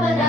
Bye-bye.